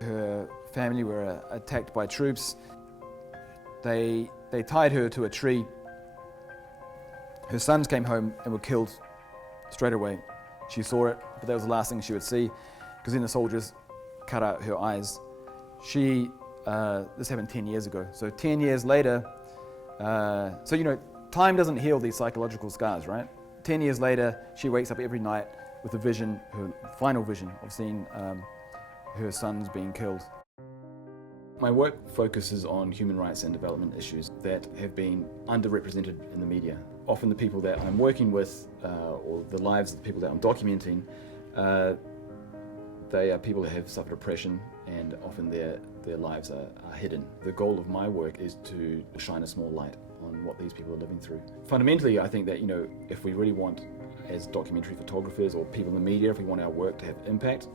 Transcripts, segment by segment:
Her family were attacked by troops. They tied her to a tree. Her sons came home and were killed straight away. She saw it, but that was the last thing she would see, because then the soldiers cut out her eyes. This happened 10 years ago. So 10 years later, time doesn't heal these psychological scars, right? 10 years later, she wakes up every night with a vision, her final vision of seeing her sons being killed. My work focuses on human rights and development issues that have been underrepresented in the media. Often the people that I'm working with, or the lives of the people that I'm documenting, they are people that have suffered oppression, and often their lives are hidden. The goal of my work is to shine a small light on what these people are living through. Fundamentally, I think that, if we really want, as documentary photographers or people in the media, if we want our work to have impact,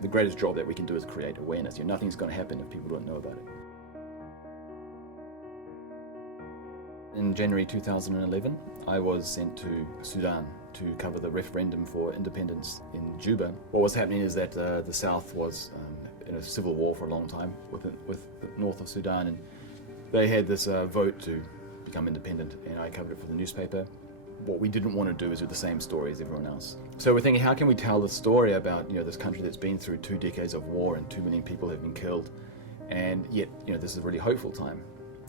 the greatest job that we can do is create awareness. Nothing's going to happen if people don't know about it. In January 2011, I was sent to Sudan to cover the referendum for independence in Juba. What was happening is that the South was in a civil war for a long time with the north of Sudan, and they had this vote to become independent, and I covered it for the newspaper. What we didn't want to do is do the same story as everyone else. So we're thinking, how can we tell the story about this country that's been through 2 decades of war and 2 million people have been killed, and yet this is a really hopeful time.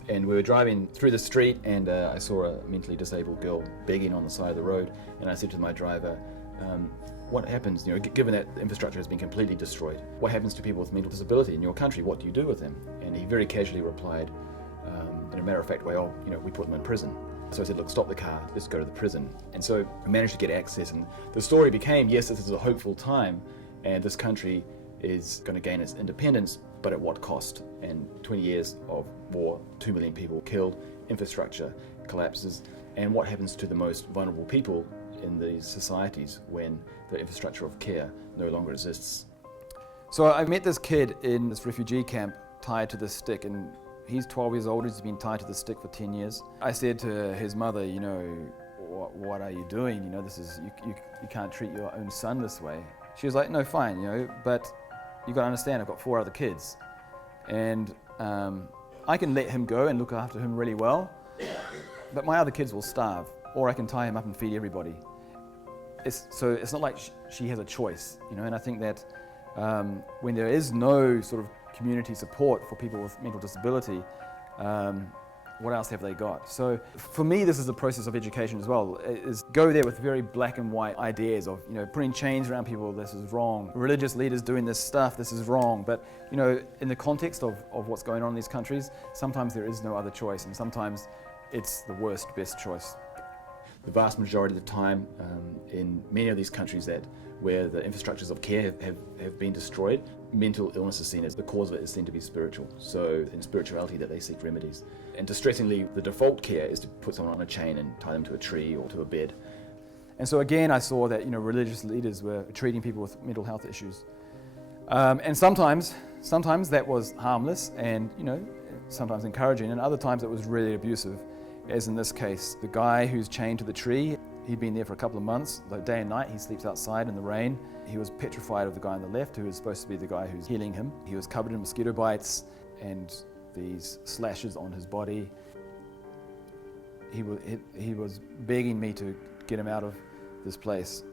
And we were driving through the street, and I saw a mentally disabled girl begging on the side of the road, and I said to my driver, what happens, given that the infrastructure has been completely destroyed, what happens to people with mental disability in your country? What do you do with them? And he very casually replied, in a matter-of-fact way, we put them in prison. So I said, look, stop the car, let's go to the prison. And so I managed to get access, and the story became, yes, this is a hopeful time, and this country is going to gain its independence, but at what cost? And 20 years of war, 2 million people killed, infrastructure collapses, and what happens to the most vulnerable people in these societies when the infrastructure of care no longer exists? So I met this kid in this refugee camp tied to this stick, and he's 12 years old, he's been tied to the stick for 10 years. I said to his mother, what are you doing? This is, you can't treat your own son this way. She was like, no, fine, but you gotta understand, I've got 4 other kids. And I can let him go and look after him really well, but my other kids will starve, or I can tie him up and feed everybody. So it's not like she has a choice, and I think that when there is no sort of community support for people with mental disability, what else have they got? So for me, this is a process of education as well, is go there with very black and white ideas of, putting chains around people, this is wrong. Religious leaders doing this stuff, this is wrong. But, in the context of what's going on in these countries, sometimes there is no other choice, and sometimes it's the worst, best choice. The vast majority of the time in many of these countries where the infrastructures of care have been destroyed, mental illness is seen as the cause of it is seen to be spiritual. So in spirituality that they seek remedies. And distressingly, the default care is to put someone on a chain and tie them to a tree or to a bed. And so again, I saw that religious leaders were treating people with mental health issues. And sometimes that was harmless and sometimes encouraging, and other times it was really abusive. As in this case, the guy who's chained to the tree, he'd been there for a couple of months, like day and night, he sleeps outside in the rain. He was petrified of the guy on the left, who was supposed to be the guy who's healing him. He was covered in mosquito bites and these slashes on his body. He was begging me to get him out of this place.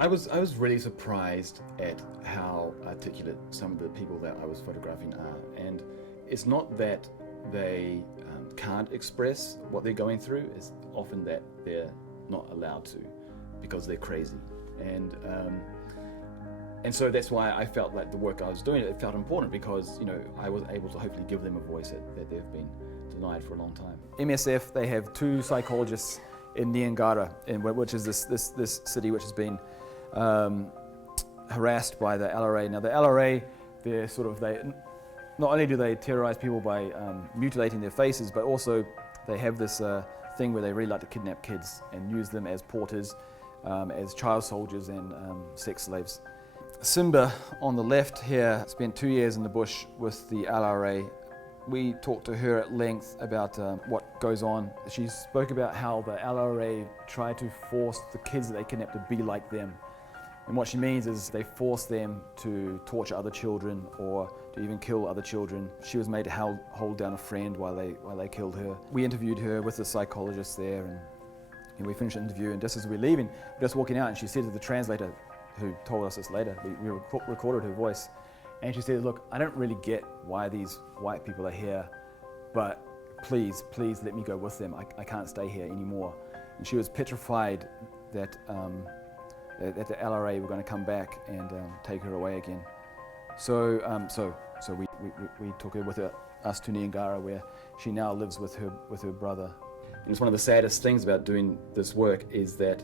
I was really surprised at how articulate some of the people that I was photographing are. And it's not that they can't express what they're going through, it's often that they're not allowed to because they're crazy. And so that's why I felt like the work I was doing, it felt important because I was able to hopefully give them a voice that they've been denied for a long time. MSF, they have 2 psychologists in Niangara, which is this city which has been harassed by the LRA. Now the LRA, not only do they terrorize people by mutilating their faces, but also they have this thing where they really like to kidnap kids and use them as porters, as child soldiers and sex slaves. Simba on the left here spent 2 years in the bush with the LRA. We talked to her at length about what goes on. She spoke about how the LRA tried to force the kids that they kidnapped to be like them. And what she means is they force them to torture other children or to even kill other children. She was made to hold down a friend while they killed her. We interviewed her with the psychologist there, and we finished the interview, and just as we were leaving, just walking out, and she said to the translator, who told us this later, we recorded her voice, and she said, look, I don't really get why these white people are here, but please let me go with them. I can't stay here anymore. And she was petrified that the LRA were going to come back and take her away again. So we took her with us to Niangara, where she now lives with her brother. And it's one of the saddest things about doing this work is that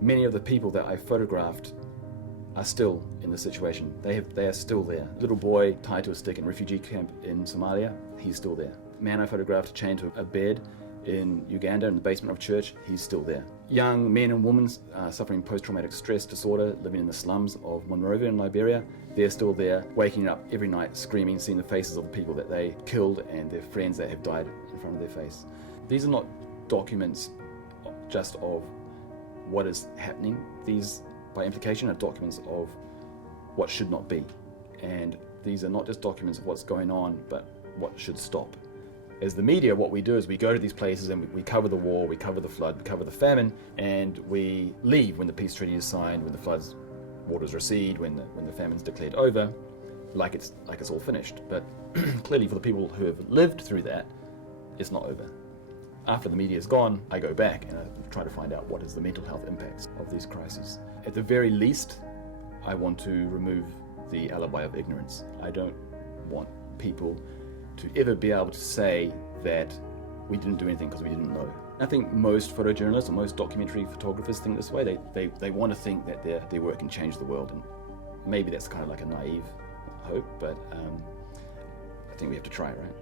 many of the people that I photographed are still in the situation. They are still there. Little boy tied to a stick in a refugee camp in Somalia, he's still there. Man I photographed chained to a bed in Uganda in the basement of a church, he's still there. Young men and women suffering post-traumatic stress disorder, living in the slums of Monrovia in Liberia, they're still there, waking up every night screaming, seeing the faces of the people that they killed and their friends that have died in front of their face. These are not documents just of what is happening. These, by implication, are documents of what should not be. And these are not just documents of what's going on, but what should stop. As the media, what we do is we go to these places and we cover the war, we cover the flood, we cover the famine, and we leave when the peace treaty is signed, when the floods waters recede, when the famine's declared over, like it's all finished. But clearly for the people who have lived through that, it's not over. After the media is gone, I go back and I try to find out what is the mental health impacts of these crises. At the very least, I want to remove the alibi of ignorance. I don't want people to ever be able to say that we didn't do anything because we didn't know. I think most photojournalists or most documentary photographers think this way. They want to think that their work can change the world, and maybe that's kind of like a naive hope, but I think we have to try, right?